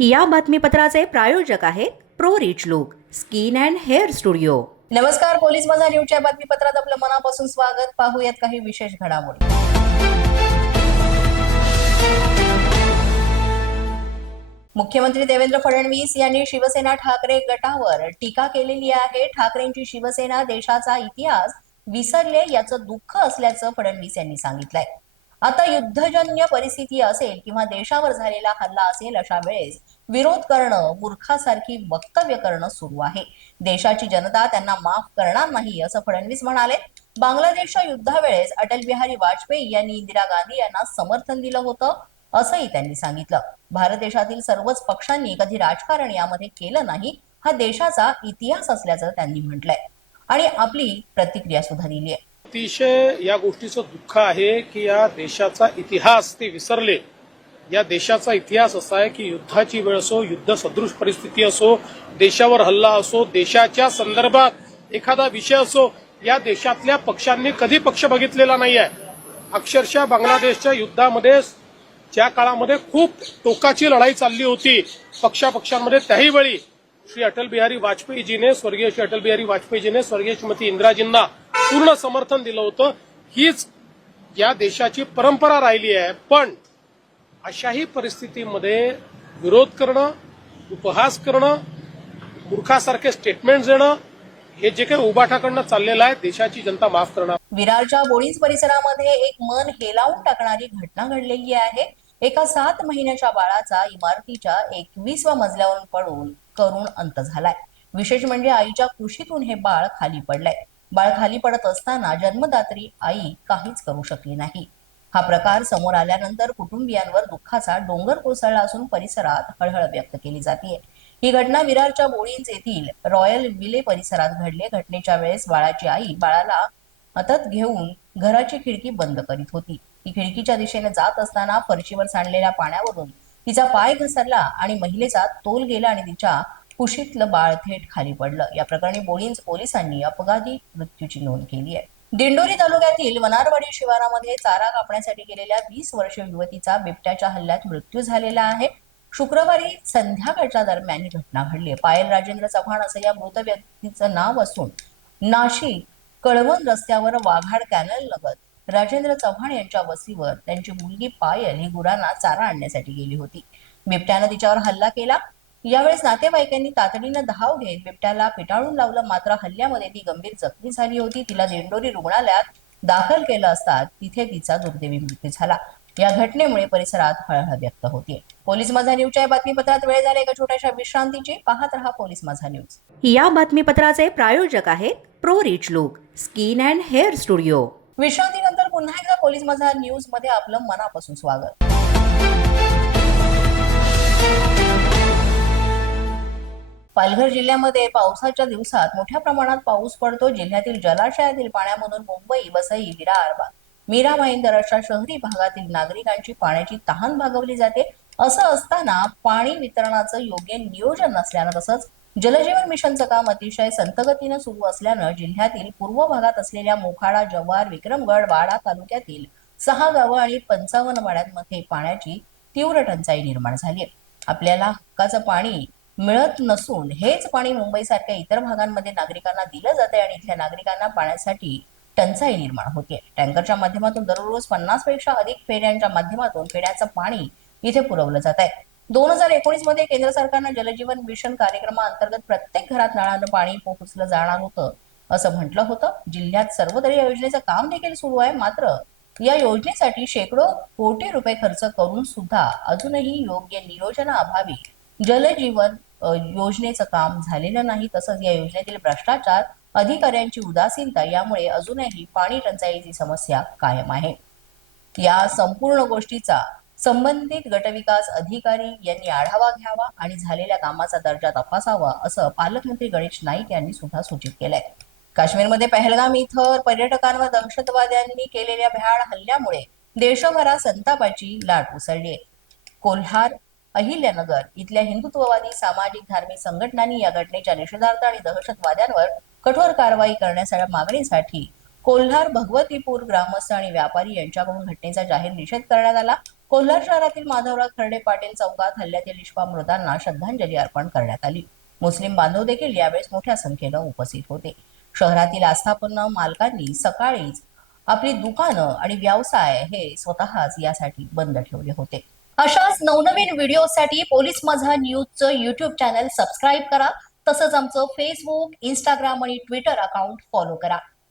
या बातमीपत्राचे प्रायोजक आहेत pro rich look skin and hair studio. नमस्कार पोलीस माझा न्यूजच्या बातमीपत्रात आपलं मनापासून स्वागत. पाहूयात काही विशेष घडामोडी. मुख्यमंत्री देवेंद्र फडणवीस यांनी शिवसेना ठाकरे गटावर टीका केलेली आहे. ठाकरेंची शिवसेना देशाचा इतिहास विसरले याचं दुःख असल्याचं फडणवीस यांनी सांगितलंय. आता युद्धजन्य परिस्थिती असेल किंवा देशावर झालेला हल्ला असेल अशा वेळेस विरोध करणं मूर्खासारखी वक्तव्य करणं सुरू आहे. देशाची जनता त्यांना माफ करणार नाही असं फडणवीस म्हणाले. बांगलादेशच्या युद्धावेळेस अटल बिहारी वाजपेयी यांनी इंदिरा गांधी यांना समर्थन दिलं होतं असंही त्यांनी सांगितलं. भारत देशातील सर्वच पक्षांनी कधी राजकारण यामध्ये केलं नाही हा देशाचा इतिहास असल्याचं त्यांनी म्हटलंय. आणि आपली प्रतिक्रिया सुद्धा दिली आहे अतिशय या गोष्टीचं दुःख आहे की या देशाचा इतिहास ते विसरले. या देशाचा इतिहास असा आहे की युद्धाची वेळ असो युद्ध सदृश परिस्थिती असो देशावर हल्ला असो देशाच्या संदर्भात एखादा विषय असो या देशातल्या पक्षांनी कधी पक्ष बघितलेला नाही आहे अक्षरशः बांगलादेशच्या युद्धामध्ये ज्या काळामध्ये खूप टोकाची लढाई चालली होती पक्षापक्षांमध्ये त्याही वेळी श्री अटल बिहारी वाजपेयीजीने स्वर्गीय श्री अटल बिहारी वाजपेयीजीने स्वर्गीय श्रीमती इंदिराजींना पूर्ण समर्थन दिलं होतं. हीच या देशाची परंपरा राहिली आहे. पण अशाही परिस्थितीमध्ये विरोध करणं उपहास करणं मूर्खासारखे स्टेटमेंट देणं हे जे काही उबाठाकडनं चाललेलं आहे देशाची जनता माफ करणार. विरारच्या बोळीज परिसरामध्ये एक मन हेलावून टाकणारी घटना घडलेली आहे. एका सात महिन्याच्या बाळाचा इमारतीच्या एकवीसव्या मजल्यावरून पडून करुण अंत झालाय. विशेष म्हणजे आईच्या कुशीतून हे बाळ खाली पडलंय. बाळ खाली पडत असताना जन्मदात्री आई काहीच करू शकली नाही. हा प्रकार समोर आल्यानंतर कुटुंबियांवर दुःखाचा डोंगर कोसळला असून परिसरात हळहळ व्यक्त केली जाते ही घटना विरारच्या बोळींज येथील रॉयल विले परिसरात घडली. घटनेच्या वेळेस बाळाची आई बाळाला अतत घेऊन घराची खिडकी बंद करीत होती. ती खिडकीच्या दिशेने जात असताना फरशीवर सांडलेल्या पाण्यावरून तिचा पाय घसरला आणि महिलेचा तोल गेला आणि तिच्या कुशीतलं बाळ थेट खाली पडलं. या प्रकरणी बोळींज पोलिसांनी अपघाती मृत्यूची नोंद केली आहे. दिंडोरी तालुक्यातील वनारवाडी शिवारामध्ये चारा कापण्यासाठी गेलेल्या वीस वर्षीय युवतीचा बिबट्याच्या हल्ल्यात मृत्यू झालेला आहे. शुक्रवारी संध्याकाळच्या दरम्यान ही घटना घडली आहे. पायल राजेंद्र चव्हाण असं या मृत व्यक्तीचं नाव असून नाशिक कळवण रस्त्यावर वाघाड कॅनल लगत राजेंद्र चव्हाण यांच्या वस्तीवर त्यांची मुलगी पायल ही गुरांना चारा आणण्यासाठी गेली होती. बिबट्यानं तिच्यावर हल्ला केला. यावेळेस नातेवाईकांनी तातडीनं धाव घेत बिबट्याला पिटाळून लावलं. मात्र हल्ल्यामध्ये ती गंभीर जखमी झाली होती. तिला दिंडोरी रुग्णालयात दाखल केलं असता तिथे तिचा दुर्दैवी मृत्यू झाला. या घटनेमुळे परिसरात हळहळ व्यक्त होतीये पोलीस माझा न्यूजच्या बातमीपत्रात वेळ झाला. एका छोट्याशा विश्रांतीची पाहत रहा पोलीस माझा न्यूज. या बातमीपत्राचे प्रायोजक आहेत pro rich look skin and hair studio. पुन्हा एकदा पोलीस माझा न्यूजमध्ये आपलं मनापासून स्वागत. पालघर जिल्ह्यामध्ये पावसाच्या दिवसात मोठ्या प्रमाणात पाऊस पडतो. जिल्ह्यातील जलाशयातील पाण्यामधून मुंबई वसई विरार मीरा भाईंदर अशा शहरी भागातील नागरिकांची पाण्याची तहान भागवली जाते. असं असताना पाणी वितरणाचं योग्य नियोजन नसल्यानं तसंच जलजीवन मिशनचं काम अतिशय संतगतीनं सुरू असल्यानं जिल्ह्यातील पूर्व भागात असलेल्या मोखाडा जव्हार विक्रमगड वाडा तालुक्यातील सहा गावं आणि पंचावन्न वाड्यांमध्ये पाण्याची तीव्र टंचाई निर्माण झाली आहे. आपल्याला हक्काचं पाणी मिळत नसून हेच पाणी मुंबईसारख्या इतर भागांमध्ये नागरिकांना दिलं जाते आणि इथल्या नागरिकांना पाण्यासाठी टंचाई निर्माण होते. टँकरच्या माध्यमातून दररोज पन्नासपेक्षा अधिक फेऱ्यांच्या माध्यमातून पिण्याचं पाणी इथे पुरवलं जात आहे दोन हजार एकोणीसमध्ये केंद्र सरकारनं जलजीवन मिशन कार्यक्रमाअंतर्गत प्रत्येक घरात नळानं पाणी पोहोचलं जाणार होतं असं म्हटलं होतं. जिल्ह्यात सर्वतरी या योजनेचं काम देखील सुरू आहे. मात्र या योजनेसाठी शेकडो कोटी रुपये खर्च करून सुद्धा अजूनही योग्य नियोजनाअभावी जलजीवन योजनेचं काम झालेलं नाही. तसंच या योजनेतील भ्रष्टाचार अधिकाऱ्यांची उदासीनता यामुळे अजूनही पाणी टंचाईची समस्या कायम आहे. या संपूर्ण गोष्टीचा संबंधित गटविकास अधिकारी यांनी आढावा घ्यावा आणि झालेल्या कामाचा दर्जा तपासावा असं पालकमंत्री गणेश नाईक यांनी सुद्धा सूचित केलंय. काश्मीरमध्ये पहलगाम इथं पर्यटकांवर दहशतवाद्यांनी केलेल्या भ्याड हल्ल्यामुळे देशभरात संतापाची लाट उसळली कोल्हार अहिल्यानगर इथल्या हिंदुत्ववादी सामाजिक धार्मिक संघटनांनी या घटनेच्या निषेधार्थ आणि दहशतवाद्यांवर कठोर कारवाई करण्याच्या मागणीसाठी कोल्हार भगवतीपूर ग्रामस्थ आणि व्यापारी यांच्याकडून घटनेचा जाहीर निषेध करण्यात आला. कोल्हार शहरातील माधवराव खर्डे पाटील चौकात हल्ल्यातील निष्पा मृतांना श्रद्धांजली अर्पण करण्यात आली. मुस्लिम बांधव देखील यावेळेस मोठ्या संख्येनं उपस्थित होते. शहरातील आस्थापन मालकांनी सकाळीच आपली दुकानं आणि व्यवसाय हे स्वतःच यासाठी बंद ठेवले होते. अशाच नवनवीन व्हिडिओसाठी पोलीस माझा न्यूजचं युट्यूब चॅनल सबस्क्राईब करा. तसंच आमचं फेसबुक इंस्टाग्राम आणि ट्विटर अकाउंट फॉलो करा.